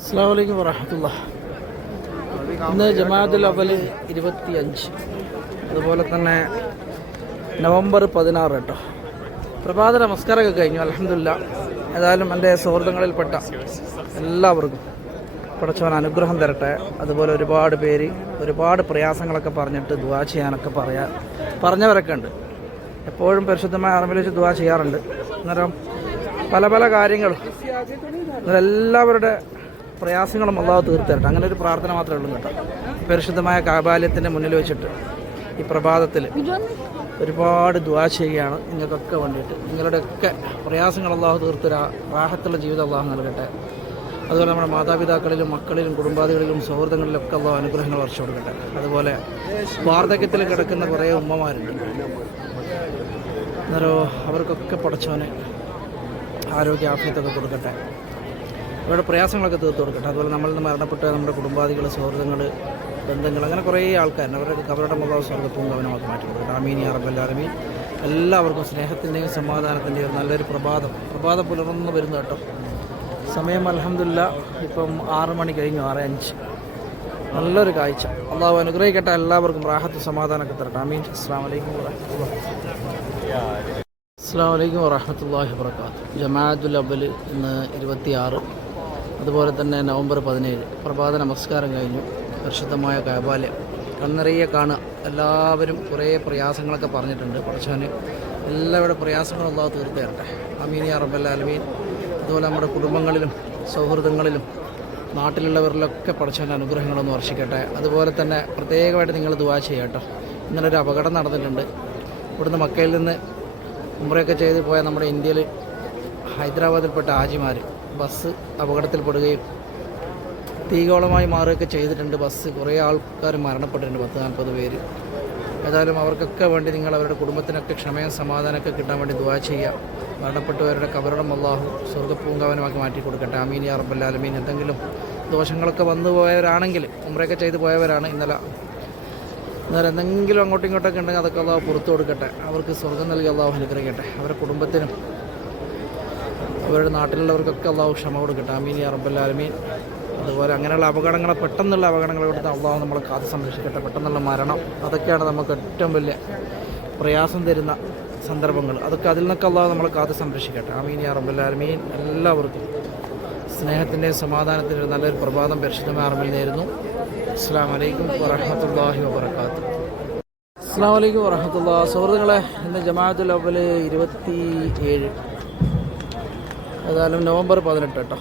അസ്സാം വലൈക്കും ഇന്ന് ജമാഅത്തുൽ അവൽ ഇരുപത്തി അഞ്ച് അതുപോലെ തന്നെ നവംബർ പതിനാറ് കേട്ടോ. പ്രഭാത നമസ്കാരമൊക്കെ കഴിഞ്ഞു അലഹമില്ല ഏതായാലും എന്റെ സുഹൃത്തുക്കളിൽപ്പെട്ട എല്ലാവർക്കും പടച്ചവൻ അനുഗ്രഹം തരട്ടെ. അതുപോലെ ഒരുപാട് പേര് ഒരുപാട് പ്രയാസങ്ങളൊക്കെ പറഞ്ഞിട്ട് ദുവാ ചെയ്യാനൊക്കെ പറയാ പറഞ്ഞവരൊക്കെ ഉണ്ട്. എപ്പോഴും പരിശുദ്ധമായ അറിവിൽ വെച്ച് ദുവാ ചെയ്യാറുണ്ട്. അന്നേരം പല പല കാര്യങ്ങളും. എല്ലാവരുടെ പ്രയാസങ്ങളും അള്ളാഹു തീർത്തരട്ടെ. അങ്ങനെ ഒരു പ്രാർത്ഥന മാത്രമേ ഉള്ളൂ കേട്ടോ. പരിശുദ്ധമായ കാബാല്യത്തിന്റെ മുന്നിൽ വെച്ചിട്ട് ഈ പ്രഭാതത്തിൽ ഒരുപാട് ദ്വാ ചെയ്യുകയാണ് നിങ്ങൾക്കൊക്കെ വേണ്ടിയിട്ട്. നിങ്ങളുടെയൊക്കെ പ്രയാസങ്ങൾ അള്ളാഹു തീർത്തരാ. റാഹത്തുള്ള ജീവിതം അള്ളാഹു നൽകട്ടെ. അതുപോലെ നമ്മുടെ മാതാപിതാക്കളിലും മക്കളിലും കുടുംബാദികളിലും സൗഹൃദങ്ങളിലൊക്കെ അള്ളാഹു അനുഗ്രഹങ്ങൾ വർഷം കൊടുക്കട്ടെ. അതുപോലെ വാർദ്ധക്യത്തിൽ കിടക്കുന്ന കുറേ ഉമ്മമാരുണ്ട്. അന്നേരം അവർക്കൊക്കെ പടച്ചോനെ ആരോഗ്യ ആഫ്യത്തൊക്കെ കൊടുക്കട്ടെ. അവരുടെ പ്രയാസങ്ങളൊക്കെ തീർത്ത് കൊടുക്കട്ടെ. അതുപോലെ നമ്മളിൽ നിന്ന് മരണപ്പെട്ട നമ്മുടെ കുടുംബാദികൾ സുഹൃത്തുക്കൾ ബന്ധങ്ങൾ അങ്ങനെ കുറേ ആൾക്കാരുണ്ട്. അവരുടെ അവരുടെ മുഖം സ്വർഗത്തും ഗവനമാക്കി മാറ്റി കൊടുക്കട്ടെ. ആമീൻ അറബല്ലാലമീൻ എല്ലാവർക്കും സ്നേഹത്തിന്റെയും സമാധാനത്തിന്റെയും നല്ലൊരു പ്രഭാതം. പ്രഭാതം പുലർന്നു വരുന്നു കേട്ടോ. സമയം അലഹമില്ല ഇപ്പം ആറ് മണി കഴിഞ്ഞു ആറ് അഞ്ച്. നല്ലൊരു കാഴ്ച. അള്ളാഹു അനുഗ്രഹിക്കട്ടെ. എല്ലാവർക്കും റാഹത്ത് സമാധാനമൊക്കെ തരട്ടെ. അമീൻ അസ്സാം വലൈക്കും അസ്സാം വലൈക്കും വറഹമത്തല്ലാഹി വർക്കാത്തു ജമാഅത്തുൽ അവൽ ഇന്ന് ഇരുപത്തിയാറ്. അതുപോലെ തന്നെ നവംബർ പതിനേഴ് പ്രഭാത നമസ്കാരം കഴിഞ്ഞു. പരിശുദ്ധമായ കാബാലയം കണ്ണറിയെ കാണുക. എല്ലാവരും കുറേ പ്രയാസങ്ങളൊക്കെ പറഞ്ഞിട്ടുണ്ട്. പഠിച്ചവന് എല്ലാവരുടെ പ്രയാസങ്ങളും അള്ളാഹു തീർത്ത് തരട്ടെ അമീൻ യാ റബ്ബല്ലാലമീൻ അതുപോലെ നമ്മുടെ കുടുംബങ്ങളിലും സൗഹൃദങ്ങളിലും നാട്ടിലുള്ളവരിലൊക്കെ പഠിച്ചവന്റെ അനുഗ്രഹങ്ങളൊന്ന് വർഷിക്കട്ടെ. അതുപോലെ തന്നെ പ്രത്യേകമായിട്ട് നിങ്ങൾ ദുവാ ചെയ്യുക കേട്ടോ. ഒരു അപകടം നടന്നിട്ടുണ്ട്. ഇവിടുന്ന് മക്കയിൽ നിന്ന് ഉമ്രയൊക്കെ ചെയ്ത് പോയ നമ്മുടെ ഇന്ത്യയിൽ ഹൈദരാബാദിൽപ്പെട്ട ആജിമാർ ബസ് അപകടത്തിൽപ്പെടുകയും തീകോളമായി മാറുകയൊക്കെ ചെയ്തിട്ടുണ്ട് ബസ്. കുറേ ആൾക്കാർ മരണപ്പെട്ടിട്ടുണ്ട് പത്ത് നാൽപ്പത് പേര്. ഏതായാലും അവർക്കൊക്കെ വേണ്ടി നിങ്ങൾ അവരുടെ കുടുംബത്തിനൊക്കെ ക്ഷമയും സമാധാനമൊക്കെ കിട്ടാൻ വേണ്ടി ദുവാ ചെയ്യുക. മരണപ്പെട്ടവരുടെ കബറടം അള്ളാഹു സ്വർഗപ്പൂങ്കാവനമാക്കി മാറ്റി കൊടുക്കട്ടെ അമീൻ യാ റബ്ബല്ലാലമീൻ എന്തെങ്കിലും ദോഷങ്ങളൊക്കെ വന്നു പോയവരാണെങ്കിൽ ഉമ്രയൊക്കെ ചെയ്ത് പോയവരാണ് ഇന്നലെ. എന്നാൽ എന്തെങ്കിലും അങ്ങോട്ടും ഇങ്ങോട്ടൊക്കെ ഉണ്ടെങ്കിൽ അതൊക്കെ അള്ളാഹു പുറത്തു കൊടുക്കട്ടെ. അവർക്ക് സ്വർഗം നൽകി അള്ളാഹു അനുഗ്രഹിക്കട്ടെ. അവരുടെ കുടുംബത്തിനും അവരുടെ നാട്ടിലുള്ളവർക്കൊക്കെ അള്ളാഹു ക്ഷമ കൊടുക്കട്ടെ. അമീൻ യാ റബ്ബല്ലാലമീൻ അതുപോലെ അങ്ങനെയുള്ള അപകടങ്ങളെ പെട്ടെന്നുള്ള അപകടങ്ങളെ കൊടുത്ത് അള്ളാഹു നമ്മളെ കാത്തു സംരക്ഷിക്കട്ടെ. പെട്ടെന്നുള്ള മരണം അതൊക്കെയാണ് നമുക്ക് ഏറ്റവും വലിയ പ്രയാസം തരുന്ന സന്ദർഭങ്ങൾ. അതൊക്കെ അതിൽ നിന്നൊക്കെ അള്ളാഹു നമ്മളെ കാത്തു സംരക്ഷിക്കട്ടെ. അമീൻ യാ റബ്ബല്ലാലമീൻ എല്ലാവർക്കും സ്നേഹത്തിന്റെയും സമാധാനത്തിന്റെ ഒരു നല്ലൊരു പ്രഭാതം പരിശുദ്ധമായ അറിവിൽ നേരുന്നു. അസ്സാം വലൈക്കും വറഹമത്തല്ലാഹി വബർക്കാത്തു അസ്സാം വലൈക്കും വറഹമത്തുള്ള സുഹൃത്തുക്കളെ ഇന്ന് ജമാഅത്തുൽ അവൽ ഇരുപത്തി ഏഴ് ഏതായാലും നവംബർ പതിനെട്ട് കേട്ടോ.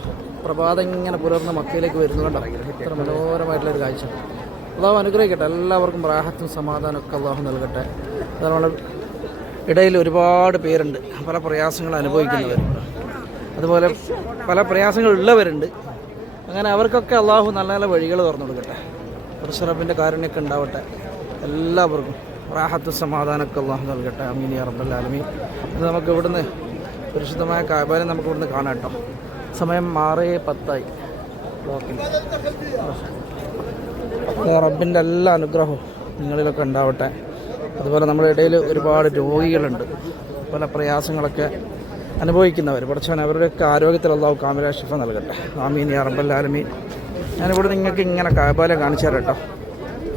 പ്രഭാതം ഇങ്ങനെ പുലർന്ന് മക്കയിലേക്ക് വരുന്നു കണ്ടോ ഇത്ര മനോഹരമായിട്ടുള്ളൊരു കാഴ്ച. അള്ളാഹു അനുഗ്രഹിക്കട്ടെ. എല്ലാവർക്കും പ്രാഹത്തും സമാധാനവും ഒക്കെ അള്ളാഹു നൽകട്ടെ. നമ്മുടെ ഇടയിൽ ഒരുപാട് പേരുണ്ട്. പല പ്രയാസങ്ങൾ അനുഭവിക്കുന്നവരുണ്ട് അതുപോലെ പല പ്രയാസങ്ങളുള്ളവരുണ്ട് അങ്ങനെ അവർക്കൊക്കെ അള്ളാഹു നല്ല നല്ല വഴികൾ തുറന്നു കൊടുക്കട്ടെ. പ്രശ്നറബിന്റെ കാരുണ്യൊക്കെ ഉണ്ടാവട്ടെ. എല്ലാവർക്കും റാഹത്ത് സമാധാനമൊക്കെ അള്ളാഹു നൽകട്ടെ. റബ്ബൽ ആലമീൻ. ഇത് നമുക്ക് ഇവിടുന്ന് പരിശുദ്ധമായ കാബാലം നമുക്ക് ഇവിടുന്ന് കാണാം കേട്ടോ. സമയം ആറ് പത്തായി. ബ്ലോക്കിൽ റബ്ബിന്റെ എല്ലാ അനുഗ്രഹവും നിങ്ങളിലൊക്കെ ഉണ്ടാവട്ടെ. അതുപോലെ നമ്മുടെ ഇടയിൽ ഒരുപാട് രോഗികളുണ്ട്. പല പ്രയാസങ്ങളൊക്കെ അനുഭവിക്കുന്നവർ. പഠിച്ചവൻ അവരുടെയൊക്കെ ആരോഗ്യത്തിൽ അള്ളാഹു കാമില ഷിഫ നൽകട്ടെ. ആമീൻ യാ റബ്ബൽ ആലമീൻ. ഞാനിവിടെ നിങ്ങൾക്ക് ഇങ്ങനെ കാബാലം കാണിച്ചു തരാം കേട്ടോ.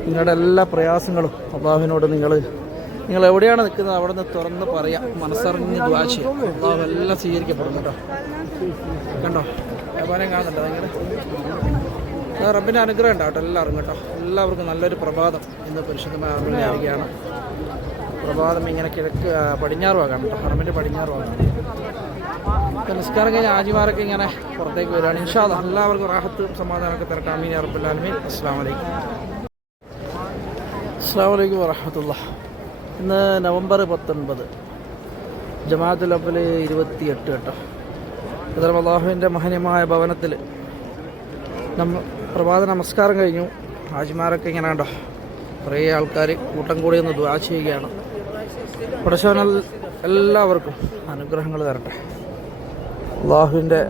നിങ്ങളുടെ എല്ലാ പ്രയാസങ്ങളും അള്ളാഹുവിനോട് നിങ്ങൾ നിങ്ങൾ എവിടെയാണ് നിൽക്കുന്നത്? അവിടെ നിന്ന് തുറന്ന് പറയാം. മനസ്സറിഞ്ഞ് ദ്വാശ അള്ളാഹു എല്ലാം സ്വീകരിക്കപ്പെടും കേട്ടോ. കണ്ടോ? വ്യാപാരം കാണുന്നുണ്ടോ നിങ്ങൾ റബ്ബിന്റെ അനുഗ്രഹം ഉണ്ടാവട്ടെ എല്ലാവർക്കും കേട്ടോ. എല്ലാവർക്കും നല്ലൊരു പ്രഭാതം ഇന്ന് പരിശുദ്ധമായ അറിവിനെ അറിയുകയാണ് പ്രഭാതം ഇങ്ങനെ കിഴക്ക് പടിഞ്ഞാറ് ഭാഗമാണ് കേട്ടോ. ഹറമിന്റെ പടിഞ്ഞാറ് ഭാഗമാണ് നിസ്കാരം കഴിഞ്ഞ ആജിമാരൊക്കെ ഇങ്ങനെ പുറത്തേക്ക് വരികയാണ്. ഇൻഷാദ് എല്ലാവർക്കും റാഹത്ത് സമാധാനമൊക്കെ തരട്ടെ. അമീൻ അറബുല്ലാലമീൻ അസ്സാം വലൈക്കും അസ്സാം വലൈക്കും വറഹമത്തുള്ള ഇന്ന് നവംബർ പത്തൊൻപത്. ജമാഅത്തുൽ അബ്ബൽ ഇരുപത്തി എട്ട് കേട്ടോ. ഇതരം അള്ളാഹുവിന്റെ മഹനീയമായ ഭവനത്തിൽ നമ്മ പ്രഭാത നമസ്കാരം കഴിഞ്ഞു. ഹാജിമാരൊക്കെ ഇങ്ങനെ കണ്ടോ? കുറേ ആൾക്കാർ കൂട്ടം കൂടി ഒന്ന് ദ്വാ ചെയ്യുകയാണ്. പടശോനൽ എല്ലാവർക്കും അനുഗ്രഹങ്ങൾ തരട്ടെ. അള്ളാഹുവിന്റെ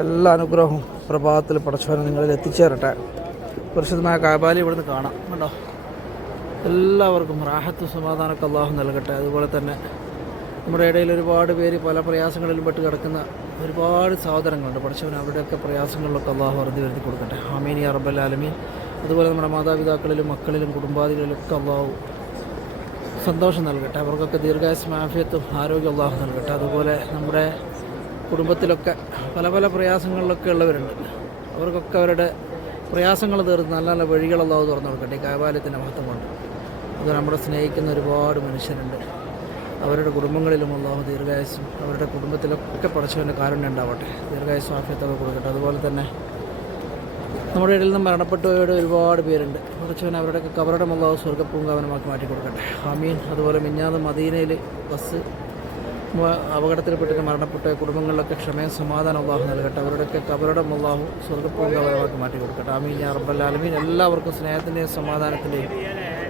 എല്ലാ അനുഗ്രഹവും പ്രഭാതത്തിൽ പടച്ചോനെ നിങ്ങളിൽ എത്തിച്ചേരട്ടെ. പരിശുദ്ധമായ കാബാലി ഇവിടുന്ന് കാണാം. കണ്ടോ? എല്ലാവർക്കും റാഹത്ത് സമാധാനമൊക്കെ അള്ളാഹു നൽകട്ടെ. അതുപോലെ തന്നെ നമ്മുടെ ഇടയിൽ ഒരുപാട് പേര് പല പ്രയാസങ്ങളിലും പെട്ട് കിടക്കുന്ന ഒരുപാട് സഹോദരങ്ങളുണ്ട്. പഠിച്ചവൻ അവരുടെയൊക്കെ പ്രയാസങ്ങളിലൊക്കെ അള്ളാഹു അറുതി വരുത്തി കൊടുക്കട്ടെ. ആമീൻ അറബൽ ആലമീൻ. അതുപോലെ നമ്മുടെ മാതാപിതാക്കളിലും മക്കളിലും കുടുംബാദികളിലൊക്കെ അള്ളാഹു സന്തോഷം നൽകട്ടെ. അവർക്കൊക്കെ ദീർഘായുസ് മാഫിയത്തും ആരോഗ്യം അള്ളാഹു നൽകട്ടെ. അതുപോലെ നമ്മുടെ കുടുംബത്തിലൊക്കെ പല പല പ്രയാസങ്ങളിലൊക്കെ ഉള്ളവരുണ്ട്. അവർക്കൊക്കെ അവരുടെ പ്രയാസങ്ങൾ തീർന്ന് നല്ല നല്ല വഴികൾ അള്ളാഹു തുറന്നു കൊടുക്കട്ടെ. ഈ മഹത്വമുണ്ട് അത് നമ്മളെ സ്നേഹിക്കുന്ന ഒരുപാട് മനുഷ്യരുണ്ട്. അവരുടെ കുടുംബങ്ങളിലും അള്ളാഹു ദീർഘായുസും അവരുടെ കുടുംബത്തിലൊക്കെ പഠിച്ചവന്റെ കാരുണ്യം ഉണ്ടാവട്ടെ. ദീർഘായുസും ആഫിയത്തൊക്കെ കൊടുക്കട്ടെ. അതുപോലെ തന്നെ നമ്മുടെ ഇടയിൽ നിന്ന് മരണപ്പെട്ടവരുടെ ഒരുപാട് പേരുണ്ട്. പഠിച്ചവൻ അവരുടെ കവറുടെ മുള്ളാവ് സ്വർഗപ്പൂങ്കാവനമാക്കി മാറ്റി കൊടുക്കട്ടെ. ഹമീൻ അതുപോലെ മിഞ്ഞാന്ന് മദീനയിൽ ബസ് അപകടത്തിൽപ്പെട്ടിട്ട് മരണപ്പെട്ട കുടുംബങ്ങളിലൊക്കെ ക്ഷമയും സമാധാനം അള്ളാഹു നൽകട്ടെ. അവരുടെയൊക്കെ കബറുടെ മുള്ളാഹു സ്വർഗപ്പൂങ്കാവനമാക്കി മാറ്റി കൊടുക്കട്ടെ. ആമീൻ. യാ റബ്ബല്ലാലമീൻ എല്ലാവർക്കും സ്നേഹത്തിന്റെയും സമാധാനത്തിന്റെയും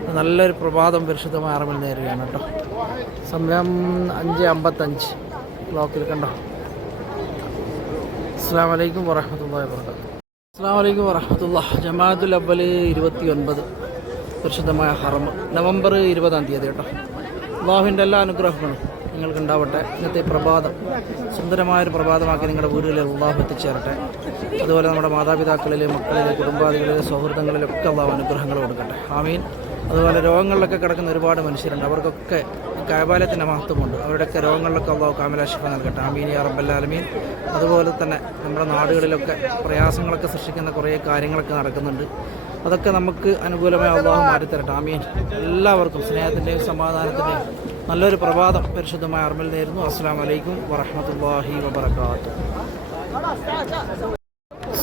നല്ലൊരു പ്രഭാതം പരിശുദ്ധമായ അറിവിൽ നേരുകയാണ് കേട്ടോ. സമയം അഞ്ച് അമ്പത്തഞ്ച്. ക്ലോക്കിൽ കണ്ടോ? അസ്സാം വലൈക്കും വറഹമത്തല്ലാ വാബർക്കാത്തു അസ്സാം വലൈക്കും വറഹമത്തുള്ള ജമാഅത്തുൽ അവൽ ഇരുപത്തി ഒൻപത് പരിശുദ്ധമായ ഹറം നവംബർ ഇരുപതാം തീയതി കേട്ടോ. അള്ളാഹുവിന്റെ എല്ലാ അനുഗ്രഹങ്ങളും നിങ്ങൾക്കുണ്ടാവട്ടെ. ഇന്നത്തെ പ്രഭാതം സുന്ദരമായൊരു പ്രഭാതമാക്കി നിങ്ങളുടെ വീടുകളിൽ അള്ളാഹു എത്തിച്ചേരട്ടെ. അതുപോലെ നമ്മുടെ മാതാപിതാക്കളിലെ മക്കളിലെ കുടുംബാദികളിലെ സൗഹൃദങ്ങളിലൊക്കെ അള്ളാഹു അനുഗ്രഹങ്ങൾ കൊടുക്കട്ടെ. ആമീൻ. അതുപോലെ രോഗങ്ങളിലൊക്കെ കിടക്കുന്ന ഒരുപാട് മനുഷ്യരുണ്ട്. അവർക്കൊക്കെ കായബാലത്തിന്റെ മഹത്വമുണ്ട്. അവരുടെയൊക്കെ രോഗങ്ങളിലൊക്കെ അള്ളാഹു കാമലാശിഫ നൽകട്ടെ. ആമീൻ യാ റബ്ബല്ലാലമീൻ അതുപോലെ തന്നെ നമ്മുടെ നാടുകളിലൊക്കെ പ്രയാസങ്ങളൊക്കെ സൃഷ്ടിക്കുന്ന കുറേ കാര്യങ്ങളൊക്കെ നടക്കുന്നുണ്ട്. അതൊക്കെ നമുക്ക് അനുകൂലമായി അള്ളാഹു മാറ്റിത്തരട്ടെ. ആമീൻ. എല്ലാവർക്കും സ്നേഹത്തിന്റെയും സമാധാനത്തിന്റെയും നല്ലൊരു പ്രഭാതം പരിശുദ്ധമായ അർമിൽ നേരുന്നു. അസ്സാം വലൈക്കും വറഹമത്തല്ലാഹി വബർക്കാത്തു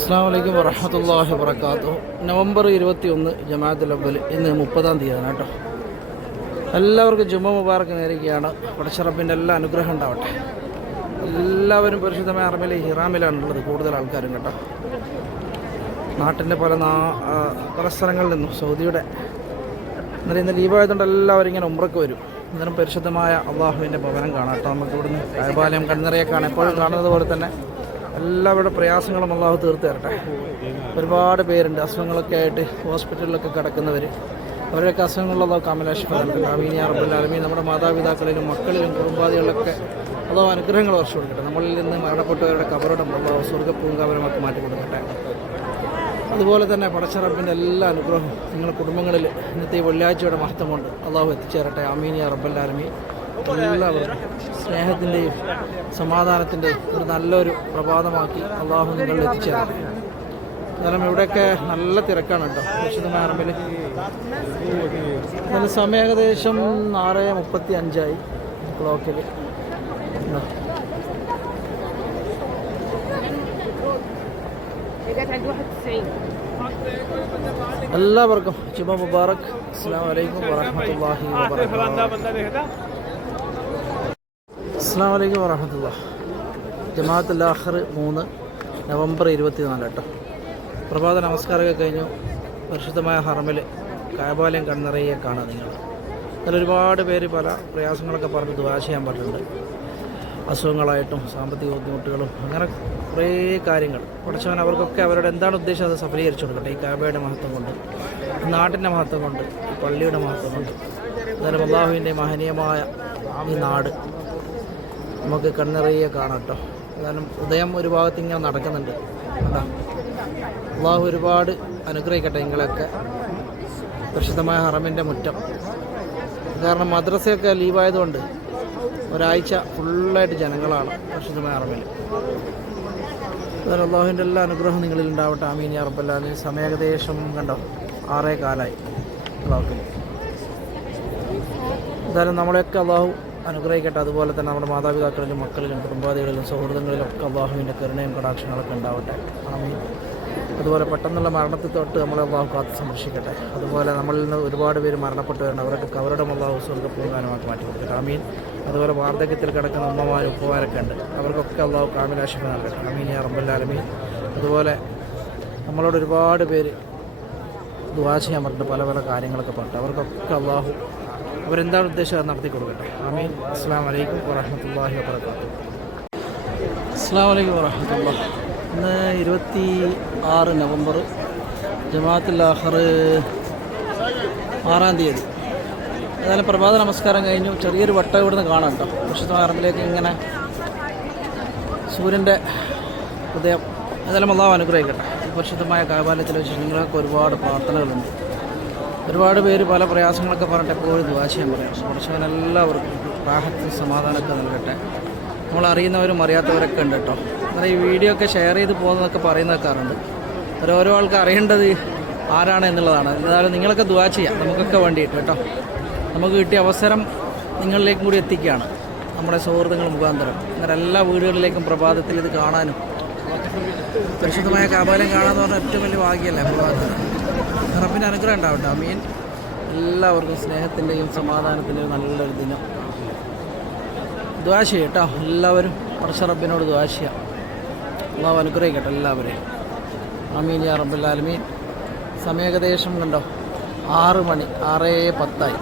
അസ്സാം വലൈക്കും വറഹമത്തല്ലാഹി വബർക്കാത്തു നവംബർ ഇരുപത്തി ഒന്ന് ജമാഅത്തുൽ അവൽ ഇന്ന് മുപ്പതാം തീയതിയാണ് കേട്ടോ. എല്ലാവർക്കും ജുമ്മ മുബാറക്ക് നേരിക്കുകയാണ് പടച്ചറപ്പിന്റെ എല്ലാ അനുഗ്രഹം ഉണ്ടാവട്ടെ. എല്ലാവരും പരിശുദ്ധമായ അറമിലെ ഹിറാമിലാണുള്ളത് കൂടുതൽ ആൾക്കാരും കേട്ടോ. നാട്ടിന്റെ പല നാ പല സ്ഥലങ്ങളിൽ നിന്നും സൗദിയുടെ എന്നാലും ഇന്ന് ലീവായതുകൊണ്ട് എല്ലാവരും ഇങ്ങനെ ഉമ്രക്ക് വരും. അന്നേരം പരിശുദ്ധമായ അള്ളാഹുവിന്റെ ഭവനം കാണാം കേട്ടോ. നമുക്ക് ഇവിടുന്ന് കായപാലയം കണ്ണറിയെ കാണാം. എപ്പോഴും കാണുന്നത് പോലെ തന്നെ എല്ലാവരുടെ പ്രയാസങ്ങളും അള്ളാഹു തീർത്ത് തരട്ടെ ഒരുപാട് പേരുണ്ട്. അസുഖങ്ങളൊക്കെ ആയിട്ട് ഹോസ്പിറ്റലിലൊക്കെ കിടക്കുന്നവർ അവരുടെയൊക്കെ അസുഖങ്ങളുള്ളതോ കാമലാശിഫ അമീനിയ റബ്ബുല്ലാലമീ നമ്മുടെ മാതാപിതാക്കളിലും മക്കളിലും കുടുംബാദികളിലൊക്കെ അള്ളാഹു അനുഗ്രഹങ്ങൾ വർഷം കൊടുക്കട്ടെ. നമ്മളിൽ നിന്ന് മരണപ്പെട്ടവരുടെ കബറുടെ അള്ളാഹു സ്വർഗപ്പൂങ്കാവരമാക്കി മാറ്റി കൊടുക്കട്ടെ. അതുപോലെ തന്നെ പടച്ചറബിന്റെ എല്ലാ അനുഗ്രഹവും നിങ്ങളുടെ കുടുംബങ്ങളിൽ ഇന്നത്തെ ഈ വെള്ളിയാഴ്ചയുടെ മഹത്വമുണ്ട്. അള്ളാഹു എത്തിച്ചേരട്ടെ. അമീനിയ റബ്ബല്ലാലമി എല്ലാവരും സ്നേഹത്തിന്റെയും സമാധാനത്തിന്റെയും ഒരു നല്ലൊരു പ്രഭാതമാക്കി അള്ളാഹു നിങ്ങൾ എത്തിച്ചേരാം കാരണം ഇവിടെയൊക്കെ നല്ല തിരക്കാണ് കേട്ടോ. വിശുദ്ധമായ അറമ്പിൽ നല്ല സമയം ഏകദേശം ആറ് മുപ്പത്തി അഞ്ചായി ക്ലോക്കിൽ എല്ലാവർക്കും ചുമ മുബാറക്. അസ്സാം വലൈക്കും വാഹമത്തല്ലാഹി വാബർക്കാത്തു അസ്സാം വലൈക്കും വറഹമത്തുള്ള ജമാഅത്തുൽ ലാഹർ മൂന്ന് നവംബർ ഇരുപത്തി നാല് കേട്ടോ. പ്രഭാത നമസ്കാരമൊക്കെ കഴിഞ്ഞു. പരിശുദ്ധമായ ഹറമിൽ കായബാലയം കണ്ണറയെ കാണാം നിങ്ങൾ. അതിൽ ഒരുപാട് പേര് പല പ്രയാസങ്ങളൊക്കെ പറഞ്ഞ് ദുവാ ചെയ്യാൻ പറ്റുന്നുണ്ട് അസുഖങ്ങളായിട്ടും സാമ്പത്തിക ബുദ്ധിമുട്ടുകളും അങ്ങനെ കുറേ കാര്യങ്ങൾ. പഠിച്ചവൻ അവർക്കൊക്കെ അവരുടെ എന്താണ് ഉദ്ദേശം? അത് സഫലീകരിച്ചു കൊടുക്കട്ടെ. ഈ കാബയുടെ മഹത്വം കൊണ്ട് നാട്ടിന്റെ മഹത്വം കൊണ്ട് പള്ളിയുടെ മഹത്വം കൊണ്ട്. എന്നാലും മഹനീയമായ ഈ നാട് നമുക്ക് കണ്ണിറയെ കാണാം കേട്ടോ കാരണം ഉദയം ഒരു ഭാഗത്ത് ഇങ്ങനെ നടക്കുന്നുണ്ട്. കേട്ടോ അള്ളാഹു ഒരുപാട് അനുഗ്രഹിക്കട്ടെ നിങ്ങളെയൊക്കെ. പ്രശസ്തമായ ഹറമിന്റെ മുറ്റം. കാരണം മദ്രസയൊക്കെ ലീവായതുകൊണ്ട് ഒരാഴ്ച ഫുള്ളായിട്ട് ജനങ്ങളാണ് പ്രശസ്തമായ ഹറമിൽ അതുപോലെ അള്ളാഹുവിന്റെ എല്ലാ അനുഗ്രഹം നിങ്ങളിൽ ഉണ്ടാവട്ടെ. റബ്ബല്ലാലി സമയം ഏകദേശം കണ്ടോ? ആറേ കാലായി. അള്ളാഹുക്കിൽ എന്തായാലും നമ്മളെയൊക്കെ അള്ളാഹു അനുഗ്രഹിക്കട്ടെ. അതുപോലെ തന്നെ നമ്മുടെ മാതാപിതാക്കളിലും മക്കളിലും കുടുംബാദികളിലും സൗഹൃദങ്ങളിലും ഒക്കെ അള്ളാഹുവിന്റെ കരുണയും കടാക്ഷങ്ങളൊക്കെ ഉണ്ടാവട്ടെ. ആമീൻ. അതുപോലെ പെട്ടെന്നുള്ള മരണത്തിൽ തൊട്ട് നമ്മളെ അള്ളാഹു കാത്ത് സംരക്ഷിക്കട്ടെ. അതുപോലെ നമ്മളിൽ നിന്ന് ഒരുപാട് പേര് മരണപ്പെട്ടു മരണപ്പെട്ടവരുണ്ട് അവരൊക്കെ അവരുടെ അള്ളാഹു സ്വർഗപൂങ്കാനമാക്കി മാറ്റി കൊടുക്കട്ടെ ആമീൻ. അതുപോലെ വാർദ്ധക്യത്തിൽ കിടക്കുന്ന ഉമ്മമാരും ഉപ്പമാരൊക്കെ ഉണ്ട്. അവർക്കൊക്കെ അള്ളാഹു കാമിലാശിഫ നൽകട്ടെ. ആമീൻ യാ റബ്ബല്ലാലമീൻ അതുപോലെ നമ്മളോട് ഒരുപാട് പേര് ദുവാ ചെയ്യാൻ പറഞ്ഞിട്ട് പല പല കാര്യങ്ങളൊക്കെ പറഞ്ഞിട്ട് അവർക്കൊക്കെ അള്ളാഹു അവരെന്താണ് ഉദ്ദേശം അത് നടത്തി കൊടുക്കട്ടെ. ആമീൻ. അസ്സാം വലൈക്കും വറഹമത്തല്ലാഹി വാബർക്കാത്തു അസ്സാം വലൈക്കും വറഹമത്തുള്ള ഇന്ന് ഇരുപത്തി ആറ് നവംബർ ജമാഅത്തുൽ ആഖർ ആറാം തീയതി. ഏതായാലും പ്രഭാത നമസ്കാരം കഴിഞ്ഞു. ചെറിയൊരു വട്ടം ഇവിടുന്ന് കാണാം കേട്ടോ. വിശുദ്ധ അറബിലേക്ക് ഇങ്ങനെ സൂര്യന്റെ ഹൃദയം ഏതായാലും അള്ളാഹു അനുഗ്രഹിക്കട്ടെ. പരിശുദ്ധമായ കാപാലത്തിൽ വെച്ച് നിങ്ങൾക്ക് ഒരുപാട് പ്രാർത്ഥനകളുണ്ട്. ഒരുപാട് പേര് പല പ്രയാസങ്ങളൊക്കെ പറഞ്ഞിട്ട് എപ്പോഴും ദുവാശയം പറയാം. കുറച്ചവൻ എല്ലാവർക്കും പ്രാഹത്തിന് സമാധാനമൊക്കെ നൽകട്ടെ. നമ്മൾ അറിയുന്നവരും അറിയാത്തവരൊക്കെ ഉണ്ട് കേട്ടോ. അങ്ങനെ ഈ വീഡിയോ ഒക്കെ ഷെയർ ചെയ്ത് പോകുന്നതൊക്കെ പറയുന്നൊക്കെയുണ്ട് ഓരോരോ ആൾക്ക് അറിയേണ്ടത് ആരാണ് എന്നുള്ളതാണ്. എന്തായാലും നിങ്ങളൊക്കെ ദുവാ ചെയ്യാം. നമുക്കൊക്കെ വേണ്ടിയിട്ട് കേട്ടോ. നമുക്ക് കിട്ടിയ അവസരം നിങ്ങളിലേക്കും കൂടി എത്തിക്കുകയാണ്. നമ്മുടെ സുഹൃത്തുക്കൾ മുഖാന്തരം. അങ്ങനെ എല്ലാ വീടുകളിലേക്കും പ്രഭാതത്തിൽ ഇത് കാണാനും പരിശുദ്ധമായ കാപാലം കാണാന്ന് പറഞ്ഞാൽ ഏറ്റവും വലിയ ഭാഗ്യമല്ലേ? പ്രഭാതം റബ്ബിന്റെ അനുഗ്രഹം ഉണ്ടാവട്ടെ. അമീൻ. എല്ലാവർക്കും സ്നേഹത്തിന്റെയും സമാധാനത്തിന്റെയും നല്ലൊരു ദിനം. ദ്വാശ കേട്ടോ. എല്ലാവരും പർശ റബ്ബിനോട് ദ്വാ അള്ളാഹ് അനുഗ്രഹിക്കട്ടെ എല്ലാവരെയും. അമീൻ യാ റബ്ബുല്ലാലമീൻ സമയകദേശം കണ്ടോ? ആറ് മണി ആറേ പത്തായി.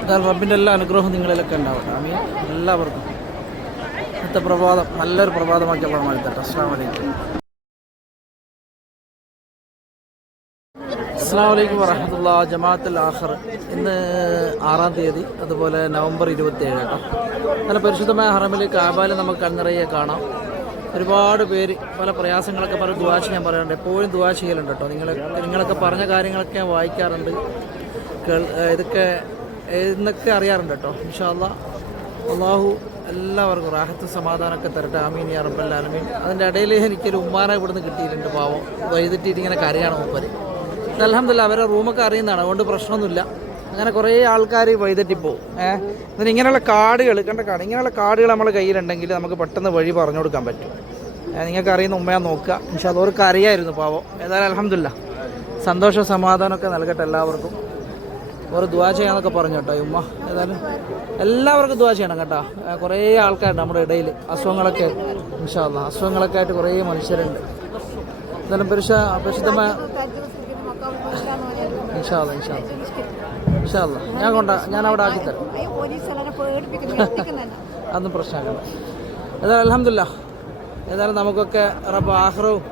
എന്നാൽ റബ്ബിന്റെ എല്ലാ അനുഗ്രഹവും നിങ്ങളിലൊക്കെ ഉണ്ടാവട്ടെ. അമീൻ. എല്ലാവർക്കും. ഇന്നത്തെ പ്രഭാതം നല്ലൊരു പ്രഭാതമാക്കി മാറ്റട്ടെ. അസ്സാം വലൈക്കും അസ്സാം വലൈക്കും വറഹമുല്ല ജമാഅത്തുൽ ആഹർ ഇന്ന് ആറാം തീയതി അതുപോലെ നവംബർ ഇരുപത്തി ഏഴ് കേട്ടോ. നല്ല പരിശുദ്ധമായ ഹറമിൽ കാബാൽ നമുക്ക് കണ്ണിറയെ കാണാം. ഒരുപാട് പേര് പല പ്രയാസങ്ങളൊക്കെ പറഞ്ഞ് ദുവാശ ഞാൻ പറയാറുണ്ട്. എപ്പോഴും ദുവാ ചെയ്യലുണ്ട് കേട്ടോ. നിങ്ങൾ നിങ്ങളൊക്കെ പറഞ്ഞ കാര്യങ്ങളൊക്കെ ഞാൻ വായിക്കാറുണ്ട്. കേൾ ഇതൊക്കെ എന്നൊക്കെ അറിയാറുണ്ട് കേട്ടോ. ഇൻഷാല്ല അള്ളാഹു എല്ലാവർക്കും റാഹത്ത് സമാധാനമൊക്കെ തരട്ടെ. ആമീൻ യാ അതിന്റെ ഇടയിൽ എനിക്കൊരു ഉമ്മാനെ ഇവിടുന്ന് കിട്ടിയിട്ടുണ്ട് പാവം. വൈകിട്ടിട്ട് ഇങ്ങനെ കരയാണ് മൂപ്പര്. അലഹമില്ല അവരെ റൂമൊക്കെ അറിയുന്നതാണ്. അതുകൊണ്ട് പ്രശ്നമൊന്നുമില്ല. അങ്ങനെ കുറേ ആൾക്കാർ വഴിതെറ്റിപ്പോവും ഏഹ് എന്നിട്ട് ഇങ്ങനെയുള്ള കാർഡുകൾ കണ്ട കാർഡ് ഇങ്ങനെയുള്ള കാർഡുകൾ നമ്മുടെ കയ്യിലുണ്ടെങ്കിൽ നമുക്ക് പെട്ടെന്ന് വഴി പറഞ്ഞു കൊടുക്കാൻ പറ്റും. നിങ്ങൾക്ക് അറിയുന്ന ഉമ്മയാ നോക്കുക. പക്ഷെ അതവർക്ക് അറിയായിരുന്നു പാവം. ഏതായാലും അലഹമില്ല സന്തോഷം സമാധാനമൊക്കെ നൽകട്ടെ എല്ലാവർക്കും. ഒരു ദുവാ ചെയ്യാന്നൊക്കെ പറഞ്ഞു കേട്ടോ ഉമ്മ. ഏതായാലും എല്ലാവർക്കും ദുവാ ചെയ്യണം കേട്ടോ. കുറേ ആൾക്കാരുണ്ട് നമ്മുടെ ഇടയിൽ അസുഖങ്ങളൊക്കെ അസുഖങ്ങളൊക്കെ ആയിട്ട് കുറേ മനുഷ്യരുണ്ട്. എന്തായാലും പരിശ പരിശുദ്ധമായ ഇൻഷാല്ല ഇൻഷാല്ല ഇൻഷാല്ല ഞാൻ കൊണ്ട ഞാൻ അവിടെ ആക്കി തരാം. അതൊന്നും പ്രശ്നമാക്കണ്ട ഏതായാലും അലഹമില്ല ഏതായാലും നമുക്കൊക്കെ റബ്ബ് ആഹ്റവും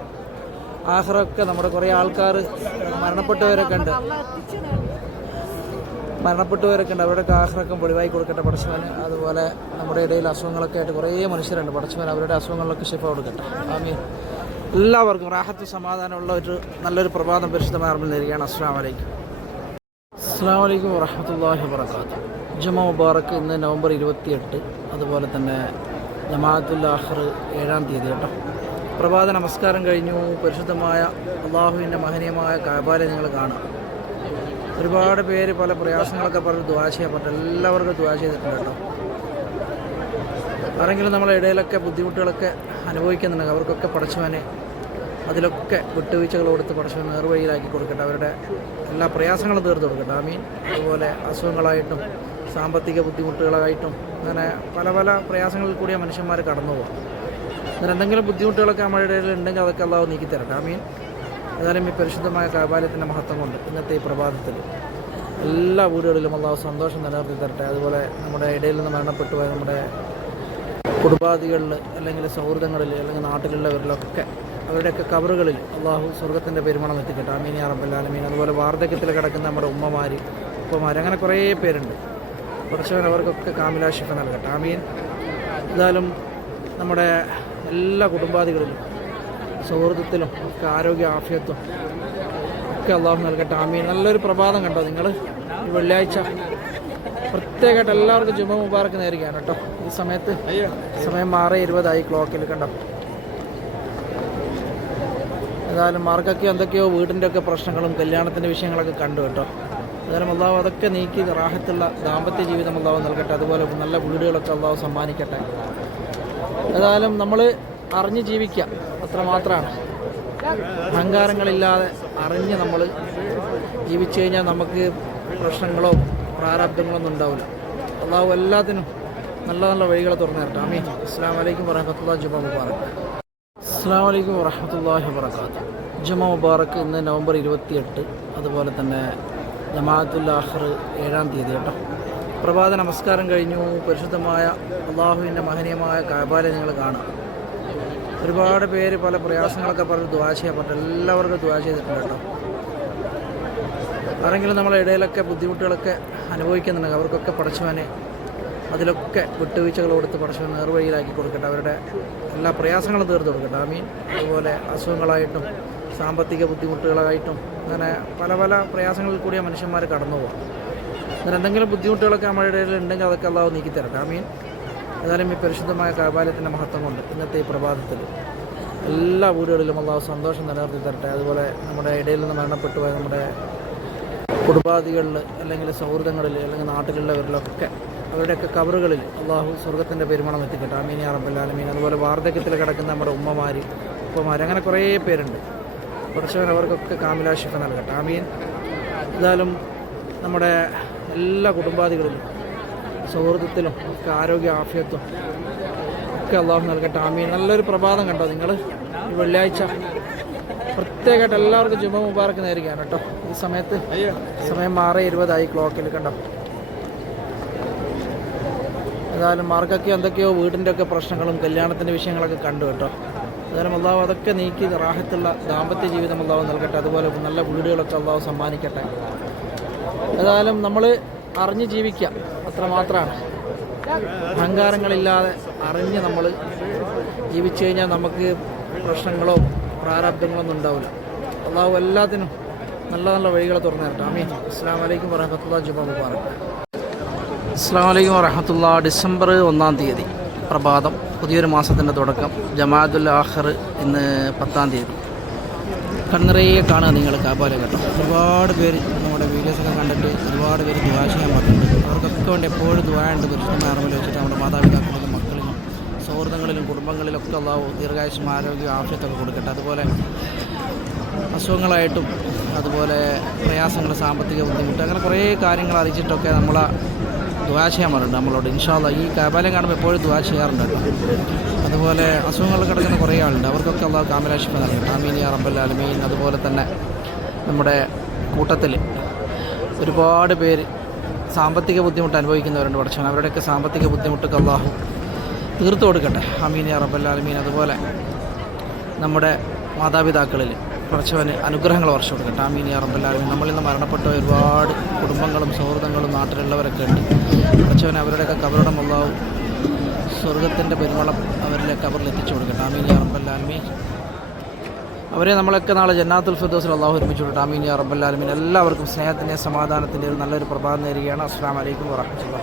ആഹ്റൊക്കെ നമ്മുടെ കുറേ ആൾക്കാർ മരണപ്പെട്ടവരൊക്കെ ഉണ്ട്. മരണപ്പെട്ടവരൊക്കെ ഉണ്ട്. അവരുടെ ആഹ്റൊക്കെ പൊളിവായി കൊടുക്കട്ടെ പടച്ചവന്. അതുപോലെ നമ്മുടെ ഇടയിൽ അസുഖങ്ങളൊക്കെ ആയിട്ട് കുറേ മനുഷ്യരുണ്ട്. പടച്ചവൻ അവരുടെ അസുഖങ്ങളിലൊക്കെ ഷിഫ കൊടുക്കട്ടെ. ആമീൻ. എല്ലാവർക്കും റാഹത്ത് സമാധാനമുള്ള ഒരു നല്ലൊരു പ്രഭാതം പരിശുദ്ധമായ അറിവിൽ നേരുകയാണ്. അസ്സാം വലൈക്കും അസ്സാം വലൈക്കും വറഹമത്തല്ലാഹി വർക്കാത്തു ജുമ മുബാറക്ക് ഇന്ന് നവംബർ ഇരുപത്തിയെട്ട്. അതുപോലെ തന്നെ ജമാഅത്തുൽ ആഹർ ഏഴാം തീയതി കേട്ടോ. പ്രഭാത നമസ്കാരം കഴിഞ്ഞു. പരിശുദ്ധമായ അള്ളാഹുവിന്റെ മഹനീയമായ കാബാലെ നിങ്ങൾ കാണാം ഒരുപാട് പേര് പല പ്രയാസങ്ങളൊക്കെ പറഞ്ഞ് ദ്വാ ചെയ്യപ്പെട്ടു എല്ലാവർക്കും ദ്വാ ചെയ്തിട്ടുണ്ട് കേട്ടോ. ആരെങ്കിലും നമ്മളെ ഇടയിലൊക്കെ ബുദ്ധിമുട്ടുകളൊക്കെ അനുഭവിക്കുന്നുണ്ടെങ്കിൽ അവർക്കൊക്കെ പടച്ചവനെ അതിലൊക്കെ വിട്ടുവീഴ്ചകൾ കൊടുത്ത് പടച്ചവൻ നേർവഴിയിലാക്കി കൊടുക്കട്ടെ. അവരുടെ എല്ലാ പ്രയാസങ്ങളും തീർത്ത് കൊടുക്കട്ടെ. ആമീൻ. അതുപോലെ അസുഖങ്ങളായിട്ടും സാമ്പത്തിക ബുദ്ധിമുട്ടുകളായിട്ടും അങ്ങനെ പല പല പ്രയാസങ്ങളിൽ കൂടിയ മനുഷ്യന്മാർ കടന്നു പോകും. അങ്ങനെ എന്തെങ്കിലും ബുദ്ധിമുട്ടുകളൊക്കെ നമ്മുടെ ഇടയിൽ ഉണ്ടെങ്കിൽ അതൊക്കെ അള്ളാഹു നീക്കി തരട്ടെ. മീൻ ഏതായാലും ഈ പരിശുദ്ധമായ കാബാലയത്തിന്റെ മഹത്വം കൊണ്ട് ഇന്നത്തെ ഈ പ്രഭാതത്തിൽ എല്ലാ വീടുകളിലും അള്ളാഹു സന്തോഷം നിലനിർത്തി തരട്ടെ. അതുപോലെ നമ്മുടെ ഇടയിൽ നിന്ന് മരണപ്പെട്ടു പോയ നമ്മുടെ കുടുംബാദികളിൽ അല്ലെങ്കിൽ സൗഹൃദങ്ങളിൽ അല്ലെങ്കിൽ നാട്ടിലുള്ളവരിലൊക്കെ അവരുടെയൊക്കെ കവറുകളിൽ അള്ളാഹു സ്വർഗത്തിന്റെ പെരുമണം എത്തിക്കട്ടെ. അമീനി അറബല്ലാലമീൻ അതുപോലെ വാർദ്ധക്യത്തിൽ കിടക്കുന്ന നമ്മുടെ ഉമ്മമാർ ഉപ്പമാർ അങ്ങനെ കുറേ പേരുണ്ട്. കുറച്ചവൻ അവർക്കൊക്കെ കാമിലാശിഫ നൽകട്ടെ. ആമീൻ. എന്തായാലും നമ്മുടെ എല്ലാ കുടുംബാദികളിലും സൗഹൃദത്തിലും ഒക്കെ ആരോഗ്യ ആഫ്യത്വം ഒക്കെ അള്ളാഹു നൽകട്ടെ. ആമീൻ. നല്ലൊരു പ്രഭാതം കണ്ടോ നിങ്ങൾ ഈ വെള്ളിയാഴ്ച പ്രത്യേകമായിട്ട് എല്ലാവർക്കും ജുമ മുബാറക്ക് നേരുകയാണ് കേട്ടോ. ഈ സമയത്ത് സമയം ആറ് ഇരുപതായി ക്ലോക്കിൽ കണ്ടോ? ഏതായാലും മാർക്കൊക്കെ എന്തൊക്കെയോ വീടിന്റെ ഒക്കെ പ്രശ്നങ്ങളും കല്യാണത്തിന്റെ വിഷയങ്ങളൊക്കെ കണ്ടു കേട്ടോ. ഏതായാലും അള്ളാഹു അതൊക്കെ നീക്കി റാഹത്തുള്ള ദാമ്പത്യ ജീവിതം അള്ളാഹു നൽകട്ടെ. അതുപോലെ നല്ല വീടുകളൊക്കെ അള്ളാഹു സമ്മാനിക്കട്ടെ. ഏതായാലും നമ്മൾ അറിഞ്ഞ് ജീവിക്കുക. അത്ര മാത്രമാണ്. അഹങ്കാരങ്ങളില്ലാതെ അറിഞ്ഞ് നമ്മൾ ജീവിച്ചു കഴിഞ്ഞാൽ നമുക്ക് പ്രശ്നങ്ങളോ പ്രാരാബ്ദങ്ങളോ ഒന്നും ഉണ്ടാവില്ല. അള്ളാഹു എല്ലാത്തിനും നല്ല നല്ല വഴികൾ തുറന്നു തരട്ടെ. അമീൻ അസ്സാം വലൈക്കും വറഹമത്തുള്ള ജുമ മുബാറക്ക് അസ്സാം വലൈക്കും വറഹമത്തല്ലാഹി വർക്കാത്തു ജുമ മുബാറക്ക് ഇന്ന് നവംബർ ഇരുപത്തിയെട്ട് അതുപോലെ തന്നെ ജമാഅത്തുല്ലാഹർ ഏഴാം തീയതി കേട്ടോ. പ്രഭാത നമസ്കാരം കഴിഞ്ഞു. പരിശുദ്ധമായ അള്ളാഹുവിന്റെ മഹനീയമായ കാബാലെ നിങ്ങൾ കാണാം. ഒരുപാട് പേര് പല പ്രയാസങ്ങളൊക്കെ പറഞ്ഞ് ദ്വാ ചെയ്യപ്പെട്ടു എല്ലാവർക്കും ദ്വാ ചെയ്തിട്ടുണ്ട് കേട്ടോ. ആരെങ്കിലും നമ്മളെ ഇടയിലൊക്കെ ബുദ്ധിമുട്ടുകളൊക്കെ അനുഭവിക്കുന്നുണ്ടെങ്കിൽ അവർക്കൊക്കെ പഠിച്ചവനെ അതിലൊക്കെ വിട്ടുവീഴ്ചകൾ കൊടുത്ത് പഠിച്ചവൻ നേർവഴിയിലാക്കി കൊടുക്കട്ടെ. അവരുടെ എല്ലാ പ്രയാസങ്ങളും തീർത്ത് കൊടുക്കട്ടെ. ആമീൻ. അതുപോലെ അസുഖങ്ങളായിട്ടും സാമ്പത്തിക ബുദ്ധിമുട്ടുകളായിട്ടും അങ്ങനെ പല പല പ്രയാസങ്ങളിൽ കൂടിയ മനുഷ്യന്മാർ കടന്നു പോകും അങ്ങനെ എന്തെങ്കിലും ബുദ്ധിമുട്ടുകളൊക്കെ നമ്മുടെ ഇടയിൽ ഉണ്ടെങ്കിൽ അതൊക്കെ അള്ളാഹ് നീക്കി തരട്ടെ ആമീൻ. ഏതായാലും ഈ പരിശുദ്ധമായ കാബാലയത്തിന്റെ മഹത്വം കൊണ്ട് ഇന്നത്തെ ഈ പ്രഭാതത്തിൽ എല്ലാ വീടുകളിലും അള്ളാഹു സന്തോഷം നിലനിർത്തി തരട്ടെ. അതുപോലെ നമ്മുടെ ഇടയിൽ നിന്ന് മരണപ്പെട്ടു പോയ നമ്മുടെ കുടുംബാദികളിൽ അല്ലെങ്കിൽ സൗഹൃദങ്ങളിൽ അല്ലെങ്കിൽ നാട്ടിലുള്ളവരിലൊക്കെ അവരുടെയൊക്കെ കവറുകളിൽ അള്ളാഹു സ്വർഗത്തിന്റെ പെരുമണം എത്തിക്കട്ടെ അമീൻ അറബല്ലാലമീൻ അതുപോലെ വാർദ്ധക്യത്തിൽ കിടക്കുന്ന നമ്മുടെ ഉമ്മമാർ ഉപ്പമാർ അങ്ങനെ കുറേ പേരുണ്ട്. കുറച്ചവൻ അവർക്കൊക്കെ കാമിലാശിഫ നൽകട്ടെ. ആമീൻ. എന്തായാലും നമ്മുടെ എല്ലാ കുടുംബാദികളിലും സൗഹൃദത്തിലും ഒക്കെ ആരോഗ്യ ആഫിയത്തും ഒക്കെ അള്ളാഹു നൽകട്ടെ. ആമീൻ. നല്ലൊരു പ്രഭാതം കണ്ടോ നിങ്ങൾ ഈ വെള്ളിയാഴ്ച പ്രത്യേകമായിട്ട് എല്ലാവർക്കും ജുമ മുബാറക്ക് നേരിക്കുകയാണ് കേട്ടോ. ഈ സമയത്ത് സമയം ആറ് ഇരുപതായി ക്ലോക്കിൽ കണ്ടോ? ഏതായാലും മാർക്കൊക്കെ എന്തൊക്കെയോ വീടിന്റെ ഒക്കെ പ്രശ്നങ്ങളും കല്യാണത്തിന്റെ വിഷയങ്ങളൊക്കെ കണ്ടു കേട്ടോ. ഏതായാലും അള്ളാഹു അതൊക്കെ നീക്കി റാഹത്തുള്ള ദാമ്പത്യ ജീവിതം അള്ളാഹു നൽകട്ടെ. അതുപോലെ നല്ല വീടുകളൊക്കെ അള്ളാഹു സമ്മാനിക്കട്ടെ. ഏതായാലും നമ്മൾ അറിഞ്ഞ് ജീവിക്കുക. അത്രമാത്രമാണ്. അഹങ്കാരങ്ങളില്ലാതെ അറിഞ്ഞ് നമ്മൾ ജീവിച്ചു കഴിഞ്ഞാൽ നമുക്ക് പ്രശ്നങ്ങളോ പ്രാരാബ്ദങ്ങളോ ഒന്നും ഉണ്ടാവില്ല. അള്ളാഹു എല്ലാത്തിനും നല്ല നല്ല വഴികളെ തുറന്നു തരട്ടെ. ആമീൻ. അസ്സാം വലൈക്കും വരഹമത്തുള്ള ജുബ മുബാറക് അസ്സാം വലൈക്കും വരഹമത്തുള്ള ഡിസംബർ ഒന്നാം തീയതി പ്രഭാതം. പുതിയൊരു മാസത്തിന്റെ തുടക്കം. ജമാഅത്തുൽ ആഹർ ഇന്ന് പത്താം തീയതി. കണ്ണിറയെ കാണുക നിങ്ങൾ കാപ്പാലം കേട്ടോ. ഒരുപാട് പേര് നമ്മുടെ വീഡിയോസൊക്കെ കണ്ടിട്ട് ഒരുപാട് പേര് ദുവാ ചെയ്യാൻ പറഞ്ഞിട്ടുണ്ട് അവർക്കൊക്കെ വേണ്ടി എപ്പോഴും ദുവായുണ്ട് പരിശുദ്ധമായ അറിവിൽ വെച്ചിട്ട് നമ്മുടെ മാതാപിതാക്കളിലും മക്കളിലും സൗഹൃദങ്ങളിലും കുടുംബങ്ങളിലൊക്കെ ഉള്ള ദീർഘായുസും ആരോഗ്യവും ആവശ്യത്തൊക്കെ കൊടുക്കട്ടെ. അതുപോലെ അസുഖങ്ങളായിട്ടും അതുപോലെ പ്രയാസങ്ങൾ സാമ്പത്തിക ബുദ്ധിമുട്ട് അങ്ങനെ കുറേ കാര്യങ്ങൾ അറിയിച്ചിട്ടൊക്കെ നമ്മളെ ദുവാ ചെയ്യാൻ നമ്മളോട്. ഇൻഷാല്ല ഈ കാബാലയം കാണുമ്പോൾ എപ്പോഴും ദുവാ ചെയ്യാറുണ്ട് അതുപോലെ അസുഖങ്ങൾ കിടക്കുന്ന കുറേ ആളുണ്ട്. അവർക്കൊക്കെ അള്ളാഹു കാമലാശിഫ നൽകട്ടെ. ആമീനിയ റബ്ബൽ ആലമീൻ. അതുപോലെ തന്നെ നമ്മുടെ കൂട്ടത്തിൽ ഒരുപാട് പേര് സാമ്പത്തിക ബുദ്ധിമുട്ട് അനുഭവിക്കുന്നവരുണ്ട് പക്ഷേ അവരുടെയൊക്കെ സാമ്പത്തിക ബുദ്ധിമുട്ടൊക്കെ അള്ളാഹു തീർത്തു കൊടുക്കട്ടെ. അമീനിയ റബ്ബൽ ആലമീൻ. അതുപോലെ നമ്മുടെ മാതാപിതാക്കളിൽ കുറച്ചവന് അനുഗ്രഹങ്ങൾ വർഷം കൊടുക്കട്ടെ ആമീൻ ആലമീൻ നമ്മളിൽ നിന്ന് മരണപ്പെട്ട ഒരുപാട് കുടുംബങ്ങളും സൗഹൃദങ്ങളും നാട്ടിലുള്ളവരൊക്കെ ഉണ്ട്. കുറച്ചവൻ അവരുടെയൊക്കെ കബറിടം മുള്ളാവും സ്വർഗത്തിന്റെ പെരുമളം അവരിലെ കബറിൽ എത്തിച്ചു കൊടുക്കട്ടെ ആമീൻ ആലമീൻ അവരെ നമ്മളൊക്കെ നാളെ ജന്നാത്തുൽ ഫിദോസിൽ അള്ളാഹു ഒരുമിച്ച് കൊടുക്കട്ടെ ആമീൻ റബ്ബൽ എല്ലാവർക്കും സ്നേഹത്തിന്റെ സമാധാനത്തിന്റെ ഒരു നല്ലൊരു പ്രഭാതം നേരുകയാണ്. അസ്സാം വലൈക്കും വറഹമത്തുള്ള